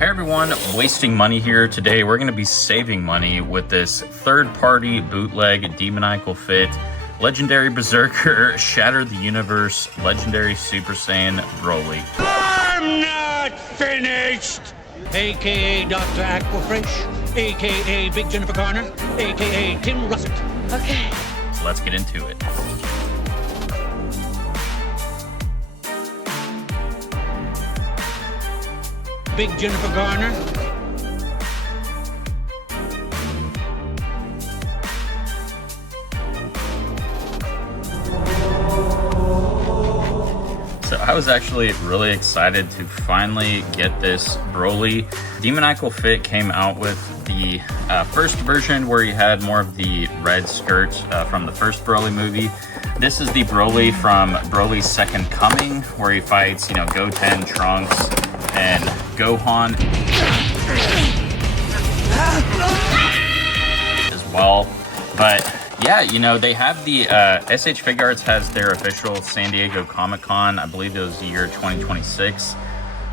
Hey everyone, wasting money here. Today we're going to be saving money with this third-party bootleg Demoniacal Fit, Legendary Berserker, Shatter the Universe, Legendary Super Saiyan Broly. I'm not finished! AKA Dr. Aquafresh, AKA Big Jennifer Garner, AKA Tim Russert. Okay. So let's get into it. Big Jennifer Garner. So I was actually really excited to finally get this Broly. Demoniacal Fit came out with the first version where he had more of the red skirts from the first Broly movie. This is the Broly from Broly's Second Coming, where he fights, Goten, Trunks, and Gohan as well. But yeah, they have the SH Figuarts has their official San Diego Comic-Con. I believe it was the year 2026.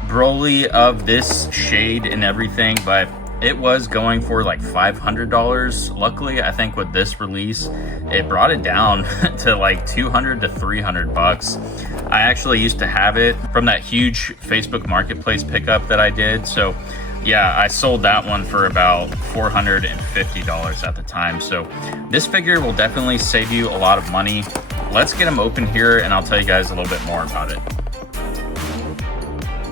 Broly of this shade and everything, but it was going for like $500. Luckily, I think with this release, it brought it down to like $200 to $300. I actually used to have it from that huge Facebook Marketplace pickup that I did. So yeah, I sold that one for about $450 at the time. So this figure will definitely save you a lot of money. Let's get him open here and I'll tell you guys a little bit more about it.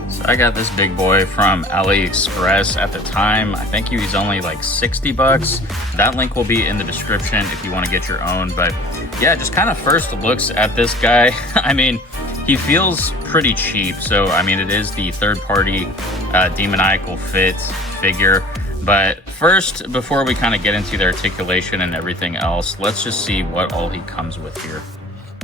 So I got this big boy from Aliexpress at the time. I think he was only like 60 bucks. That link will be in the description if you want to get your own. But yeah, just kind of first looks at this guy. I mean, he feels pretty cheap. So, I mean, it is the third-party Demoniacal Fit figure. But first, before we kind of get into the articulation and everything else, let's just see what all he comes with here.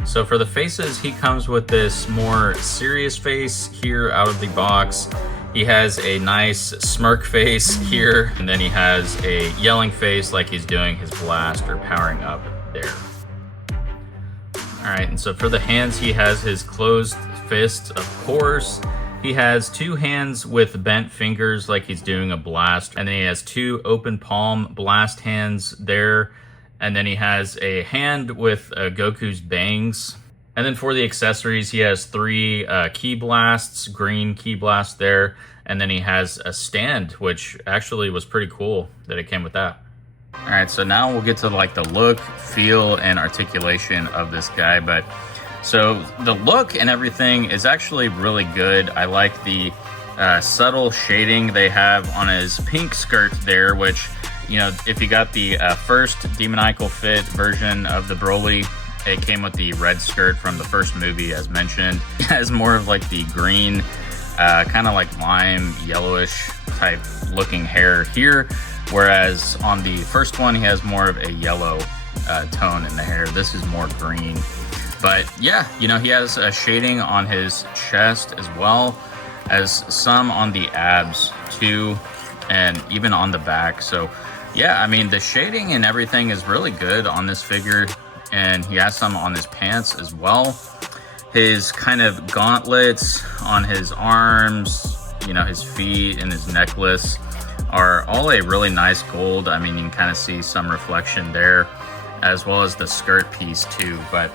So for the faces, he comes with this more serious face here out of the box. He has a nice smirk face here, and then he has a yelling face like he's doing his blast or powering up there. All right, and so for the hands, he has his closed fists, of course. He has two hands with bent fingers like he's doing a blast, and then he has two open palm blast hands there. And then he has a hand with Goku's bangs. And then for the accessories, he has three key blasts, green key blast there. And then he has a stand, which actually was pretty cool that it came with that. All right, so now we'll get to like the look, feel, and articulation of this guy. But so the look and everything is actually really good. I like the subtle shading they have on his pink skirt there, which, if you got the first Demoniacal Fit version of the Broly, it came with the red skirt from the first movie, as mentioned. It has more of like the green, kind of like lime, yellowish type looking hair here. Whereas on the first one, he has more of a yellow tone in the hair. This is more green. But yeah, he has a shading on his chest as well as some on the abs too, and even on the back. So yeah, I mean, the shading and everything is really good on this figure, and he has some on his pants as well. His kind of gauntlets on his arms, his feet and his necklace are all a really nice gold. I mean, you can kind of see some reflection there, as well as the skirt piece too. But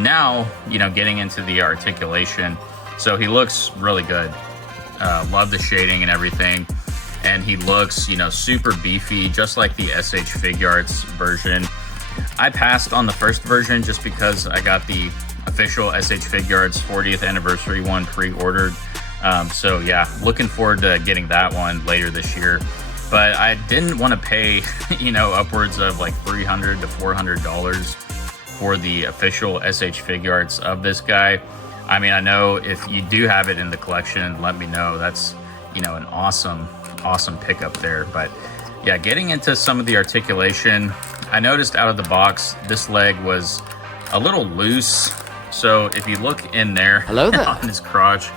now, getting into the articulation, so he looks really good. Love the shading and everything. And he looks, super beefy, just like the SH Figuarts version. I passed on the first version just because I got the official SH Figuarts 40th anniversary one pre-ordered. So yeah, looking forward to getting that one later this year. But I didn't want to pay, upwards of like $300 to $400 for the official SH Figuarts of this guy. I mean, I know if you do have it in the collection, let me know. That's, an awesome pickup there. But yeah, getting into some of the articulation, I noticed out of the box this leg was a little loose. So if you look in there, hello there, on his crotch,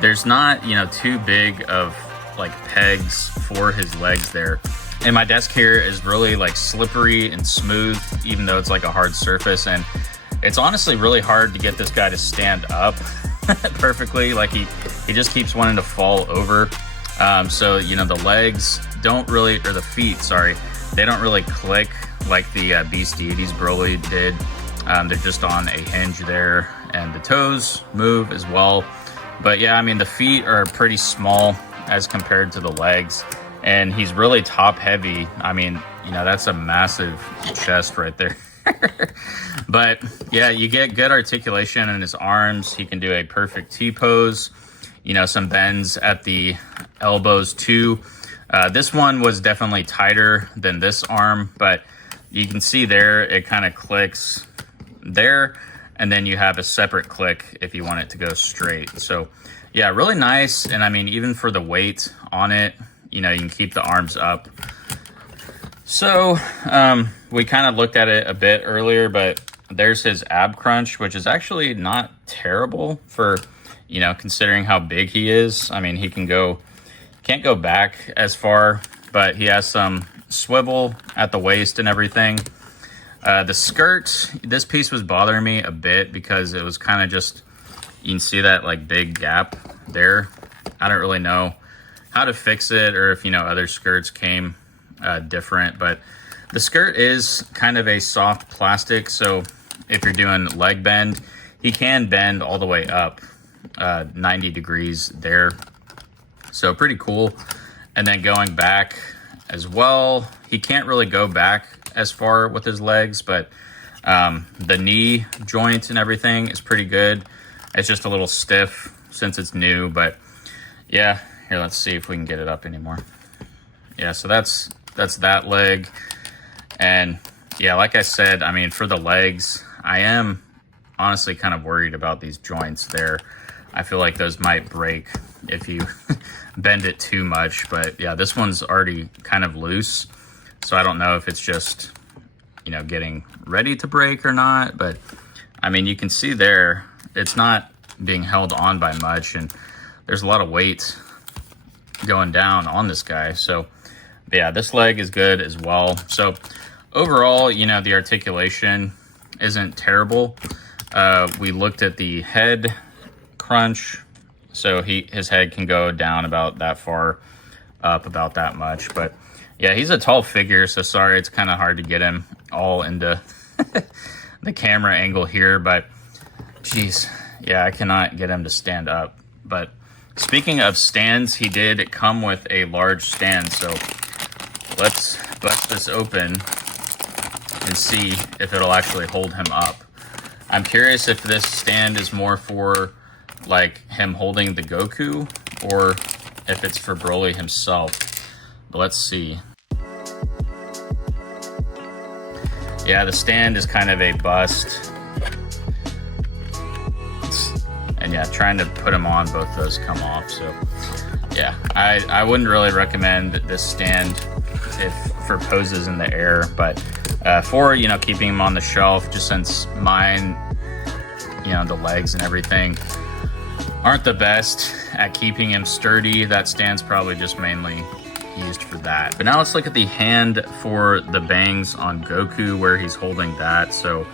there's not too big of like pegs for his legs there. And my desk here is really like slippery and smooth, even though it's like a hard surface. And it's honestly really hard to get this guy to stand up perfectly. Like he just keeps wanting to fall over. So, you know, the legs don't really, or the feet, sorry, they don't really click like the Beast Deities Broly did. They're just on a hinge there, and the toes move as well. But yeah, I mean, the feet are pretty small as compared to the legs, and he's really top heavy. I mean, you know, that's a massive chest right there. But yeah, you get good articulation in his arms. He can do a perfect T-pose, you know, some bends at the elbows too. This one was definitely tighter than this arm, but you can see there it kind of clicks there, and then you have a separate click if you want it to go straight. So yeah, really nice. And I mean, even for the weight on it, you know, you can keep the arms up. So we kind of looked at it a bit earlier, but there's his ab crunch, which is actually not terrible for, you know, considering how big he is. I mean, he can't go back as far, but he has some swivel at the waist and everything. The skirt, this piece was bothering me a bit because it was kind of just, you can see that like big gap there. I don't really know how to fix it, or if, you know, other skirts came different, but the skirt is kind of a soft plastic, so if you're doing leg bend, he can bend all the way up 90 degrees there, so pretty cool. And then going back as well, he can't really go back as far with his legs, but the knee joint and everything is pretty good. It's just a little stiff since it's new, but yeah, here, let's see if we can get it up anymore. Yeah, so that's that leg. And yeah, like I said, I mean, for the legs, I am honestly kind of worried about these joints there. I feel like those might break if you bend it too much, but yeah, this one's already kind of loose, so I don't know if it's just, you know, getting ready to break or not. But I mean, you can see there, it's not being held on by much, and there's a lot of weight going down on this guy. So yeah, this leg is good as well. So overall, you know, the articulation isn't terrible. We looked at the head crunch, so his head can go down about that far, up about that much. But yeah, he's a tall figure, so sorry, it's kind of hard to get him all into the camera angle here, but geez, yeah, I cannot get him to stand up. But speaking of stands, he did come with a large stand, so let's bust this open and see if it'll actually hold him up. I'm curious if this stand is more for like him holding the Goku, or if it's for Broly himself. But let's see. Yeah, the stand is kind of a bust. And yeah, trying to put him on, both those come off. So yeah, I wouldn't really recommend this stand if for poses in the air, but for, you know, keeping him on the shelf, just since mine, you know, the legs and everything aren't the best at keeping him sturdy, that stand's probably just mainly used for that. But now let's look at the hand for the bangs on Goku, where he's holding that. So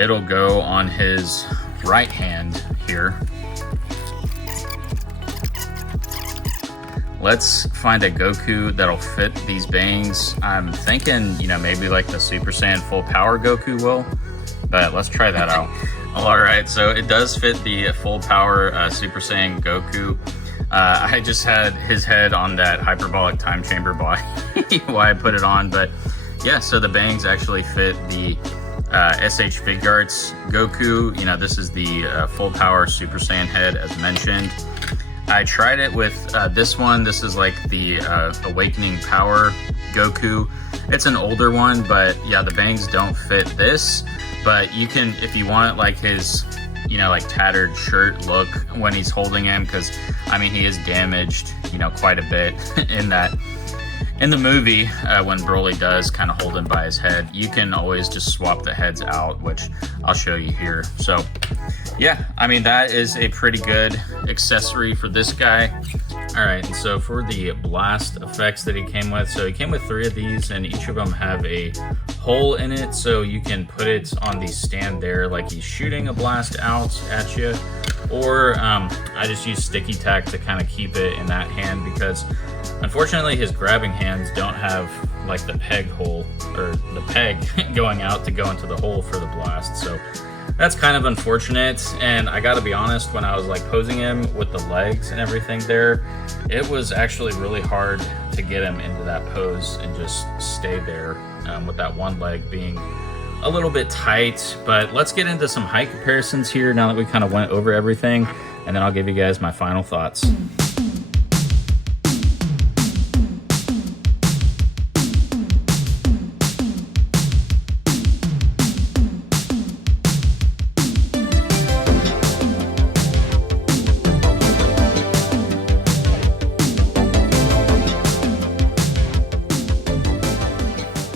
it'll go on his right hand here. Let's find a Goku that'll fit these bangs. I'm thinking, you know, maybe like the Super Saiyan full power Goku will, but let's try that out. All right, so it does fit the full power Super Saiyan Goku. I just had his head on that hyperbolic time chamber body why I put it on, but yeah, so the bangs actually fit the SH Figuarts Goku. You know, this is the full power Super Saiyan head as mentioned. I tried it with this one. This is like the Awakening Power Goku. It's an older one, but yeah, the bangs don't fit this. But you can, if you want like his, you know, like tattered shirt look when he's holding him, because I mean, he is damaged, you know, quite a bit in the movie when Broly does kind of hold him by his head. You can always just swap the heads out, which I'll show you here. So yeah, I mean, that is a pretty good accessory for this guy. All right, and so for the blast effects that he came with, so he came with 3 of these, and each of them have a hole in it, so you can put it on the stand there like he's shooting a blast out at you, or I just use sticky tack to kind of keep it in that hand, because unfortunately his grabbing hands don't have like the peg hole, or the peg going out to go into the hole for the blast. So that's kind of unfortunate. And I gotta be honest, when I was like posing him with the legs and everything there, it was actually really hard to get him into that pose and just stay there, with that one leg being a little bit tight. But let's get into some height comparisons here now that we kind of went over everything, and then I'll give you guys my final thoughts.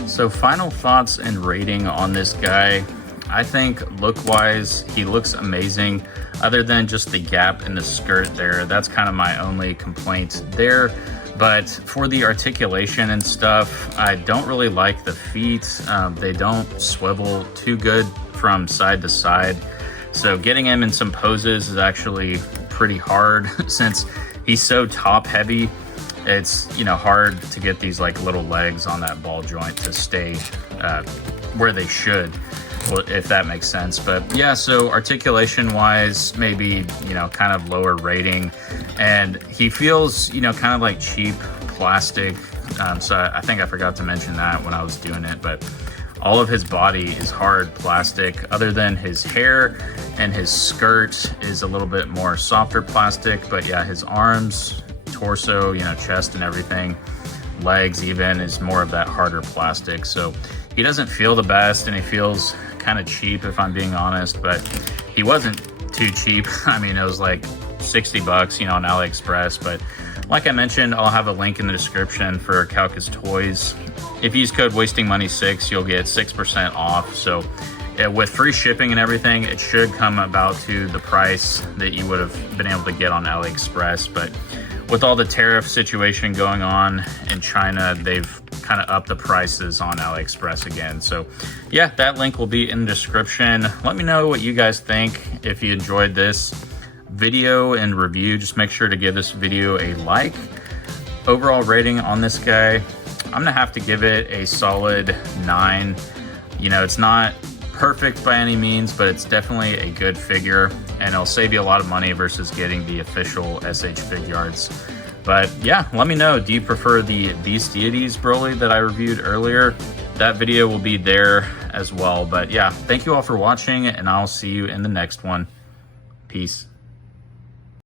So final thoughts and rating on this guy. I think look-wise, he looks amazing. Other than just the gap in the skirt there, that's kind of my only complaint there. But for the articulation and stuff, I don't really like the feet. They don't swivel too good from side to side. So getting him in some poses is actually pretty hard since he's so top heavy. It's, you know, hard to get these like little legs on that ball joint to stay where they should, if that makes sense. But yeah, so articulation wise, maybe, you know, kind of lower rating. And he feels, you know, kind of like cheap plastic. So I think I forgot to mention that when I was doing it, but all of his body is hard plastic. Other than his hair and his skirt is a little bit more softer plastic. But yeah, his arms, torso, you know, chest and everything, legs even, is more of that harder plastic. So he doesn't feel the best, and he feels kind of cheap, if I'm being honest. But he wasn't too cheap. I mean, it was like 60 bucks, you know, on Aliexpress. But like I mentioned, I'll have a link in the description for Calcus Toys. If you use code WastingMoney6, you'll get 6% off. So with free shipping and everything, it should come about to the price that you would have been able to get on Aliexpress. But with all the tariff situation going on in China, they've kind of upped the prices on Aliexpress again. So yeah, that link will be in the description. Let me know what you guys think. If you enjoyed this video and review, just make sure to give this video a like. Overall rating on this guy, I'm gonna have to give it a solid 9. You know, it's not perfect by any means, but it's definitely a good figure, and it'll save you a lot of money versus getting the official SH Figuarts. But yeah, let me know, do you prefer the Beast Deities Broly that I reviewed earlier? That video will be there as well. But yeah, thank you all for watching, and I'll see you in the next one. Peace.